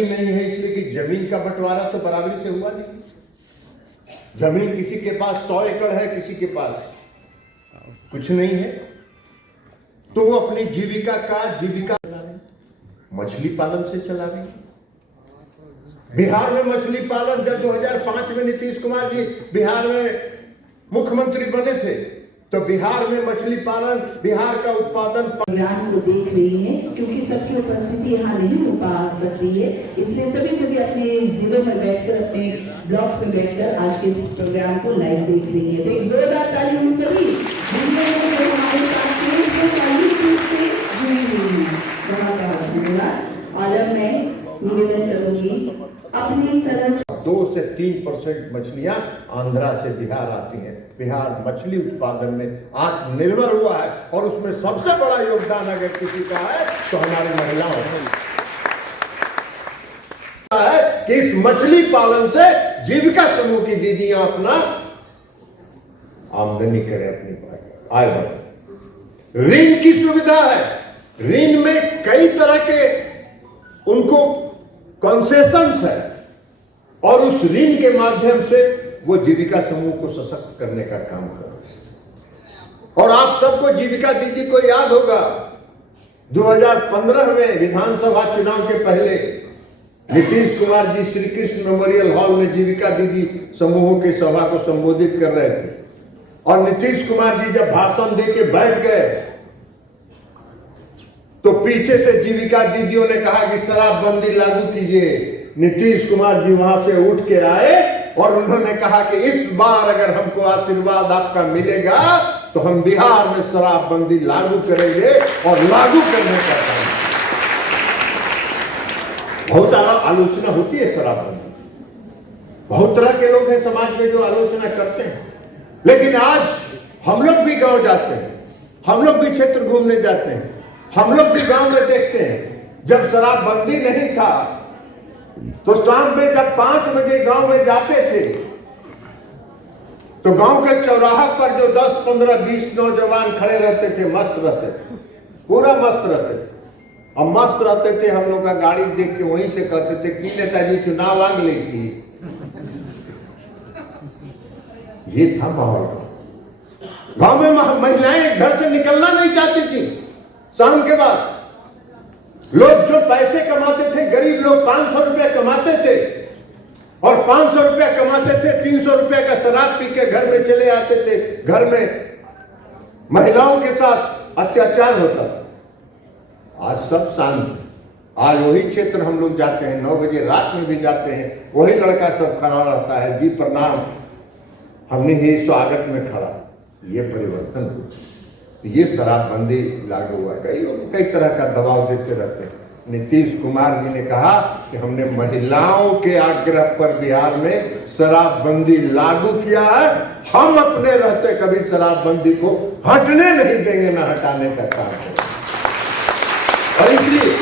जमीन नहीं है इसलिए कि जमीन का बंटवारा तो बराबरी से हुआ नहीं। जमीन किसी के पास 100 एकड़ है, किसी के पास कुछ नहीं है, तो वो अपनी जीविका चला रहे, मछली पालन से चला रहे। बिहार में मछली पालन, जब 2005 में नीतीश कुमार जी बिहार में मुख्यमंत्री बने थे, तो बिहार में मछली पालन, बिहार का उत्पादन प्रोग्राम को देख रही है, क्योंकि सबकी उपस्थिति यहाँ नहीं हो पा सकती है, इसलिए सभी अपने जिलों में बैठकर, अपने ब्लॉक्स में बैठकर आज के इस प्रोग्राम को लाइव देख रही है। तो एक जोरदार ताली उन सभी जिनके हमारे साथ से जुड़ी हुई है। बहुत धन्यवाद। और अब मैं निवेदन करूंगी अपनी सरल 2 से 3% मछलियां आंध्रा से बिहार आती हैं। बिहार मछली उत्पादन में आत्मनिर्भर हुआ है, और उसमें सबसे बड़ा योगदान अगर किसी का है तो हमारी महिलाओं का है कि इस मछली पालन से जीविका समूह की दीदियां अपना आमदनी करें, अपनी आय बढ़े। ऋण की सुविधा है, ऋण में कई तरह के उनको कंसेशंस है, और उस ऋण के माध्यम से वो जीविका समूह को सशक्त करने का काम कर रहे हैं। और आप सबको जीविका दीदी को याद होगा, 2015 में विधानसभा चुनाव के पहले नीतीश कुमार जी श्री कृष्ण मेमोरियल हॉल में जीविका दीदी समूहों की सभा को संबोधित कर रहे थे, और नीतीश कुमार जी जब भाषण दे के बैठ गए तो पीछे से जीविका दीदियों ने कहा कि शराबबंदी लागू कीजिए। नीतीश कुमार जी वहां से उठ के आए और उन्होंने कहा कि इस बार अगर हमको आशीर्वाद आपका मिलेगा तो हम बिहार में शराबबंदी लागू करेंगे, और लागू करने का काम। बहुत आलोचना होती है शराबबंदी, बहुत तरह के लोग हैं समाज में जो आलोचना करते हैं, लेकिन आज हम लोग भी गांव जाते हैं, हम लोग भी क्षेत्र घूमने जाते हैं, हम लोग भी गांव में देखते हैं। जब शराबबंदी नहीं था तो शाम में जब 5 बजे गांव में जाते थे तो गांव के चौराहा पर जो 10, 15, 20 नौजवान खड़े रहते थे, मस्त रहते थे, पूरा मस्त रहते थे। और मस्त रहते थे, हम लोग का गाड़ी देख के वहीं से कहते थे कि नेताजी चुनाव आग लेगी। ये था माहौल। गांव में महिलाएं घर से निकलना नहीं चाहती थी। शाम के बाद लोग जो पैसे कमाते थे, गरीब लोग 500 रुपया कमाते थे, और 500 रुपया कमाते थे, 300 रुपया का शराब पी के घर में चले आते थे। घर में महिलाओं के साथ अत्याचार होता था। आज सब शांत। आज वही क्षेत्र हम लोग जाते हैं, 9 बजे रात में भी जाते हैं, वही लड़का सब खड़ा रहता है, जी प्रणाम, हमने ही स्वागत में खड़ा। ये परिवर्तन हुआ। ये शराबबंदी लागू हुआ। कई तरह का दबाव देते रहते हैं। नीतीश कुमार जी ने कहा कि हमने महिलाओं के आग्रह पर बिहार में शराबबंदी लागू किया है, हम अपने रहते कभी शराबबंदी को हटने नहीं देंगे, ना हटाने का काम करेंगे। और इसलिए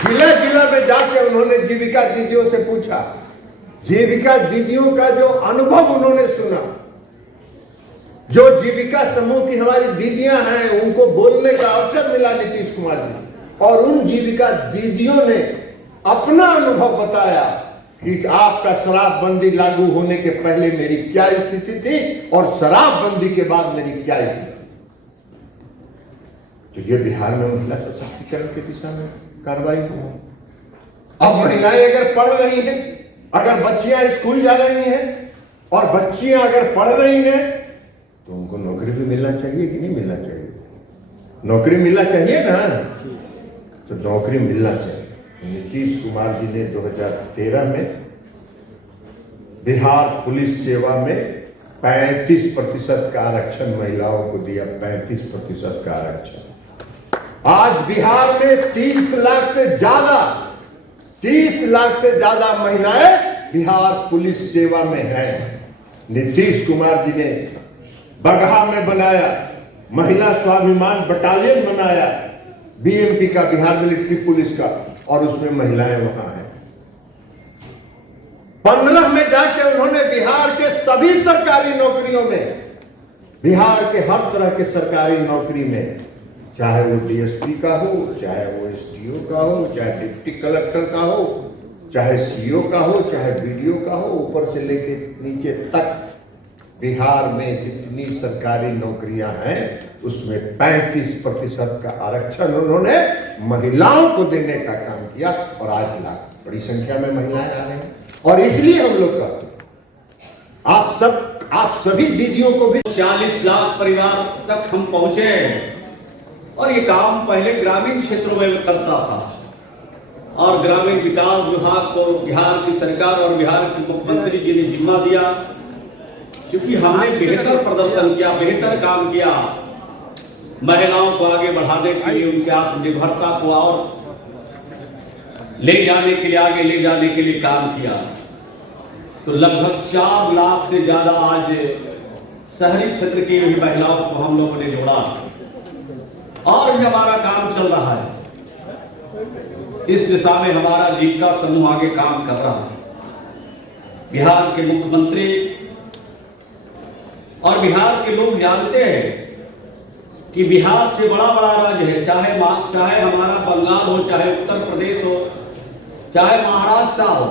जिला जिला में जाके उन्होंने जीविका दीदियों से पूछा, जीविका दीदियों का जो अनुभव उन्होंने सुना, जो जीविका समूह की हमारी दीदियां हैं उनको बोलने का अवसर मिला नीतीश कुमार जी, और उन जीविका दीदियों ने अपना अनुभव बताया कि आपका शराबबंदी लागू होने के पहले मेरी क्या स्थिति थी और शराबबंदी के बाद मेरी क्या स्थिति। तो ये बिहार में महिला सशक्तिकरण की दिशा में कार्रवाई हुई। अब महिलाएं अगर पढ़ रही हैं, अगर बच्चियां स्कूल जा रही हैं, और बच्चियां अगर पढ़ रही हैं, तो उनको नौकरी भी मिलना चाहिए कि नहीं मिलना चाहिए? नौकरी मिलना चाहिए ना, तो नौकरी मिलना चाहिए। नीतीश कुमार जी ने 2013 में बिहार पुलिस सेवा में 35% का आरक्षण महिलाओं को दिया। 35% का आरक्षण। आज बिहार में 30 लाख से ज्यादा महिलाएं बिहार पुलिस सेवा में हैं। नीतीश कुमार जी ने बगहा में बनाया, महिला स्वाभिमान बटालियन बनाया, बीएमपी का, बिहार मिलिट्री पुलिस का, और उसमें महिलाएं वहां हैं। 15 में जाके उन्होंने बिहार के सभी सरकारी नौकरियों में, बिहार के हर तरह के सरकारी नौकरी में, चाहे वो डीएसपी का हो, चाहे वो एसडीओ का हो, चाहे डिप्टी कलेक्टर का हो, चाहे सीओ का हो, चाहे बीडीओ का हो, ऊपर से लेके नीचे तक बिहार में जितनी सरकारी नौकरियां हैं उसमें 35% का आरक्षण उन्होंने महिलाओं को देने का काम किया और आज बड़ी संख्या में महिलाएं आ रही हैं। और इसलिए हम लोग का आप सभी दीदियों को भी 40 लाख परिवार तक हम पहुंचे और ये काम पहले ग्रामीण क्षेत्रों में करता था और ग्रामीण विकास विभाग को बिहार की सरकार और बिहार के मुख्यमंत्री जी ने जिम्मा दिया। क्योंकि हमने बेहतर प्रदर्शन किया, बेहतर काम किया, महिलाओं को आगे बढ़ाने के लिए, उनकी आत्मनिर्भरता को और ले जाने के लिए, आगे ले जाने के लिए काम किया। तो लगभग 4 लाख से ज्यादा आज शहरी क्षेत्र की भी महिलाओं को हम लोगों ने जोड़ा और हमारा काम चल रहा है। इस दिशा में हमारा जीविका समूह आगे काम कर रहा है। बिहार के मुख्यमंत्री और बिहार के लोग जानते हैं कि बिहार से बड़ा राज्य है, चाहे हमारा बंगाल हो, चाहे उत्तर प्रदेश हो, चाहे महाराष्ट्र हो,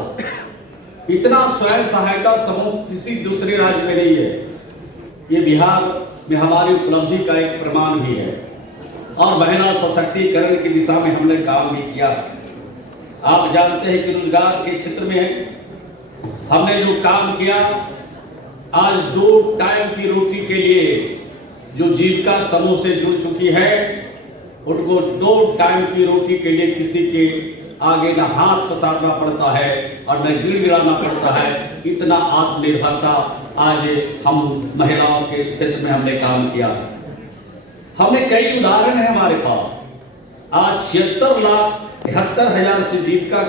इतना स्वयं सहायता समूह किसी दूसरे राज्य में नहीं है। ये बिहार में हमारी उपलब्धि का एक प्रमाण भी है और महिला सशक्तिकरण की दिशा में हमने काम भी किया। आप जानते हैं कि रोजगार के क्षेत्र में हमने जो काम किया, आज 2 टाइम की रोटी के लिए जो जीविका समूह से जुड़ चुकी है, उनको 2 टाइम की रोटी के लिए किसी के आगे न हाथ पसारना पड़ता है और न गिड़गिड़ाना पड़ता है। इतना आत्मनिर्भरता आज हम महिलाओं के क्षेत्र में हमने काम किया। हमें कई उदाहरण है हमारे पास। आज 76,73,000 से जीविका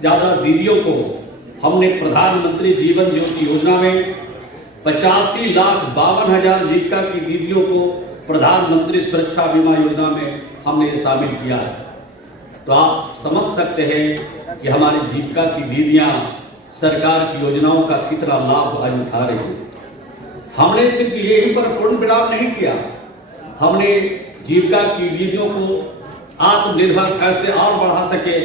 ज्यादा दीदियों को हमने प्रधानमंत्री जीवन ज्योति योजना में, 85,52,000 जीविका की दीदियों को प्रधानमंत्री सुरक्षा बीमा योजना में हमने शामिल किया है। तो आप समझ सकते हैं कि हमारी जीविका की दीदियां सरकार की योजनाओं का कितना लाभ आज उठा रही है। हमने सिर्फ यही पर पूर्ण विराम नहीं किया, हमने जीविका की दीदियों को आत्मनिर्भर कैसे और बढ़ा सके,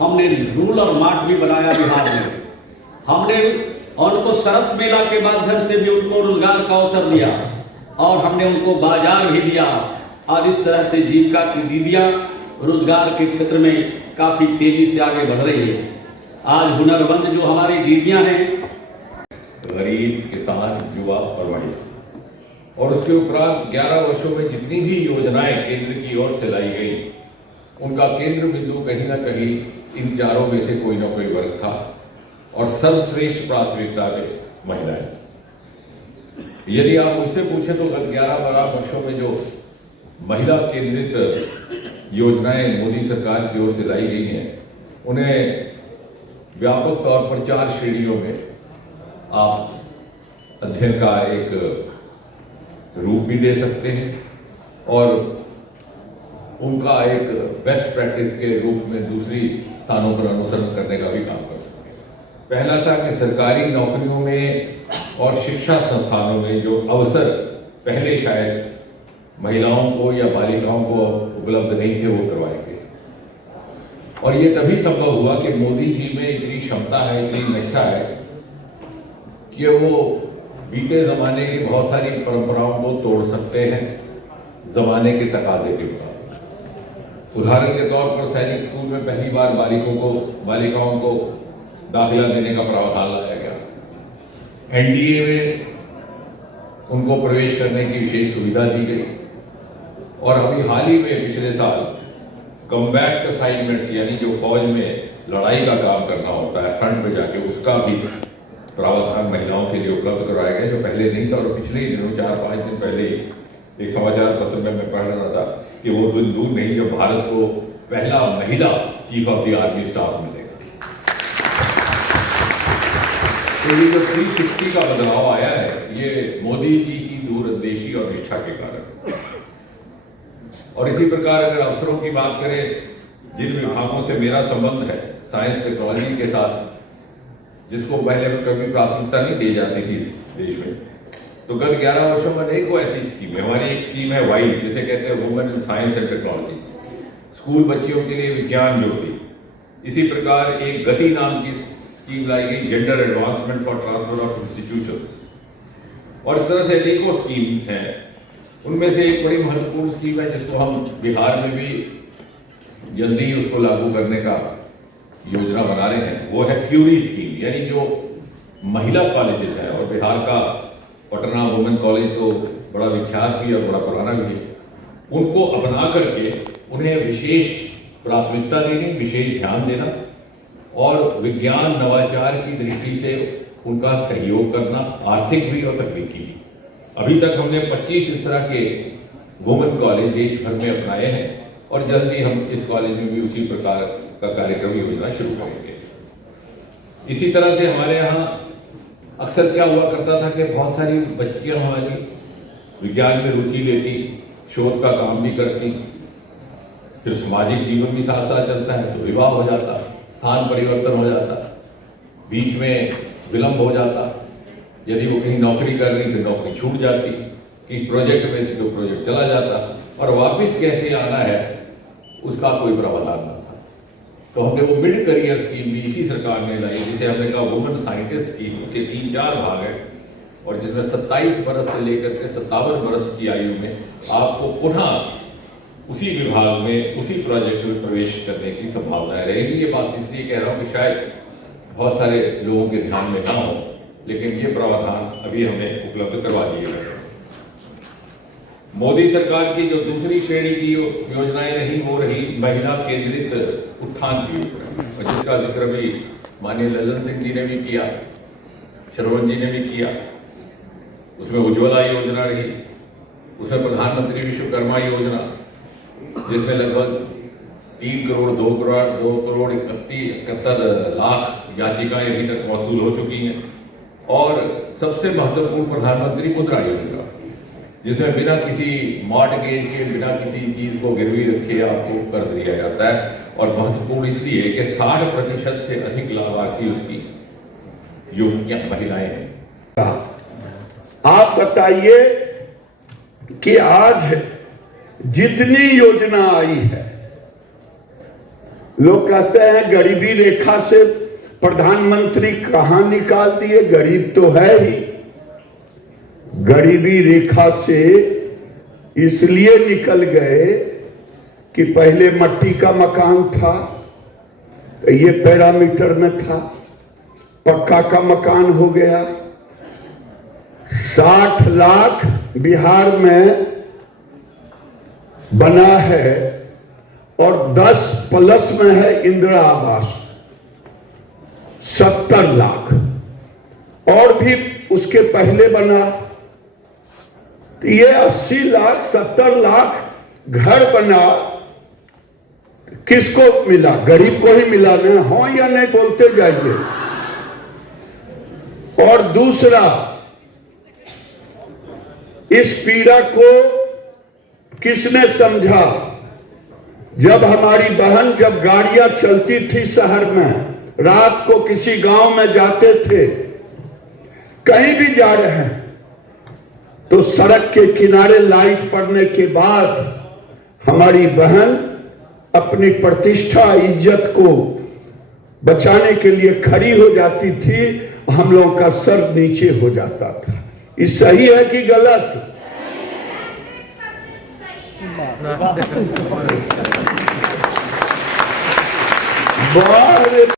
हमने रूरल मार्ट भी बनाया बिहार में। हमने उनको सरस मेला के माध्यम से भी उनको रोजगार का अवसर दिया और हमने उनको बाजार भी दिया और इस तरह से जीविका की दीदियां रोजगार के क्षेत्र में काफी तेजी से आगे बढ़ रही है। आज हुनरमंद जो हमारी दीदियां हैं, गरीब, किसान, युवा और महिला, और उसके उपरांत 11 वर्षों में जितनी भी योजनाएं केंद्र की ओर से लाई गई, उनका केंद्र बिंदु कहीं ना कहीं इन चारों में से कोई ना कोई वर्ग था और सर्वश्रेष्ठ प्राथमिकता में महिलाएं। यदि आप मुझसे पूछें तो गत 11-12 वर्षों में जो महिला केंद्रित योजनाएं मोदी सरकार की ओर से लाई गई हैं, उन्हें व्यापक तौर पर 4 श्रेणियों में आप अध्ययन का एक रूप भी दे सकते हैं और उनका एक बेस्ट प्रैक्टिस के रूप में दूसरी स्थानों पर अनुसरण करने का भी काम कर सकते हैं। पहला था कि सरकारी नौकरियों में और शिक्षा संस्थानों में जो अवसर पहले शायद महिलाओं को या बालिकाओं को उपलब्ध नहीं थे, वो करवाए गए। और ये तभी संभव हुआ कि मोदी जी में इतनी क्षमता है, इतनी निष्ठा है कि वो बीते जमाने की बहुत सारी परंपराओं को तोड़ सकते हैं जमाने के तकाजे के मुताबिक। उदाहरण के तौर पर सैनिक स्कूल में पहली बार बालिकाओं को दाखिला देने का प्रावधान लाया गया। एनडीए में उनको प्रवेश करने की विशेष सुविधा दी गई और अभी हाल ही में पिछले साल कम्बैट असाइनमेंट्स, यानी जो फौज में लड़ाई का काम करना होता है फ्रंट में जाके, उसका भी प्रावधान महिलाओं के लिए उपलब्ध करवाया गया, जो पहले नहीं था। और पिछले ही दिनों 4-5 दिन पहले एक समाचार पत्र में मैं पढ़ रहा था कि वो दिन दूर नहीं जब भारत को पहला महिला chief of the army staff मिलेगा। तो ये जो 360 का बदलाव आया है, ये मोदी जी की दूरंदेशी और निष्ठा के कारण। और इसी प्रकार अगर अफसरों की बात करें, जिन विभागों से मेरा संबंध है साइंस टेक्नोलॉजी के साथ, जिसको पहले कभी प्राथमिकता नहीं दी जाती थी इस देश में, तो गत 11 वर्षों में एक वो ऐसी स्कीम है। हमारी एक स्कीम है वाइज, जिसे कहते हैं women in science and technology. School बच्चियों के लिए विज्ञान ज्योति, इसी प्रकार एक गति नाम की स्कीम लाई गई, gender advancement for transfer of institutions. और इस तरह से अनेकों स्कीम हैं। उनमें से एक बड़ी महत्वपूर्ण स्कीम है जिसको हम बिहार में भी जल्दी ही उसको लागू करने का योजना बना रहे हैं, वो है क्यूरी स्कीम। यानी जो महिला कॉलेजेस है, और बिहार का पटना वुमेन कॉलेज तो बड़ा विख्यात भी और बड़ा पुराना भी है, उनको अपना करके उन्हें विशेष प्राथमिकता देनी, विशेष ध्यान देना और विज्ञान नवाचार की दृष्टि से उनका सहयोग करना, आर्थिक भी और तकनीकी भी। अभी तक हमने 25 इस तरह के वुमेन कॉलेज देश भर में अपनाए हैं और जल्दी हम इस कॉलेज में भी उसी प्रकार का कार्यक्रम योजना शुरू करेंगे। इसी तरह से हमारे यहाँ अक्सर क्या हुआ करता था कि बहुत सारी बच्चियां हमारी विज्ञान में रुचि लेती, शोध का काम भी करती, फिर सामाजिक जीवन भी साथ साथ चलता है तो विवाह हो जाता, स्थान परिवर्तन हो जाता, बीच में विलंब हो जाता, यदि वो कहीं नौकरी कर रही तो नौकरी छूट जाती, कि प्रोजेक्ट में से तो प्रोजेक्ट चला जाता और वापस कैसे आना है उसका कोई प्रावधान न था। तो हमने वो मिड करियर स्कीम भी इसी सरकार ने लाई, जिसे हमने कहा वुमेन साइंटिस्ट स्कीम, के 3-4 भाग है और जिसमें 27 बरस से लेकर के 57 बरस की आयु में आपको पुनः उसी विभाग में, उसी प्रोजेक्ट में प्रवेश करने की संभावनाएं रहेगी। ये बात इसलिए कह रहा हूँ कि शायद बहुत सारे लोगों के ध्यान में ना हो, लेकिन ये प्रावधान अभी हमें उपलब्ध करवा दिए गए। मोदी सरकार की जो दूसरी श्रेणी की योजनाएं रही वो रही महिला केंद्रित उत्थान की योजना, और जिसका जिक्र भी माननीय ललन सिंह जी ने भी किया, श्रवण जी ने भी किया। उसमें उज्ज्वला योजना रही, उसमें प्रधानमंत्री विश्वकर्मा योजना, जिसमें लगभग 3 करोड़ 2 करोड़ 71 लाख याचिकाएं अभी तक मौसूल हो चुकी हैं। और सबसे महत्वपूर्ण प्रधानमंत्री मुद्रा योजना, जिसमें बिना किसी मॉर्टगेज के, बिना किसी चीज को गिरवी रखे आपको कर्ज दिया जाता है। और महत्वपूर्ण इसलिए कि 60% से अधिक लाभार्थी उसकी युवतियां, महिलाएं हैं। आप बताइए कि आज जितनी योजना आई है, लोग कहते हैं गरीबी रेखा से प्रधानमंत्री कहां निकाल दिए, गरीब तो है ही। गरीबी रेखा से इसलिए निकल गए कि पहले मट्टी का मकान था, ये पैरामीटर में था, पक्का का मकान हो गया। 60 लाख बिहार में बना है और 10 प्लस में है इंदिरा आवास 70 लाख, और भी उसके पहले बना। तो ये 80 लाख 70 लाख घर बना, किसको मिला? गरीब को ही मिला ना, हो या नहीं बोलते जाइए। और दूसरा, इस पीड़ा को किसने समझा? जब हमारी बहन, जब गाड़ियां चलती थी शहर में, रात को किसी गांव में जाते थे, कहीं भी जा रहे हैं तो सड़क के किनारे लाइट पड़ने के बाद हमारी बहन अपनी प्रतिष्ठा, इज्जत को बचाने के लिए खड़ी हो जाती थी, हम लोगों का सर नीचे हो जाता था। ये सही है कि गलत? बाहर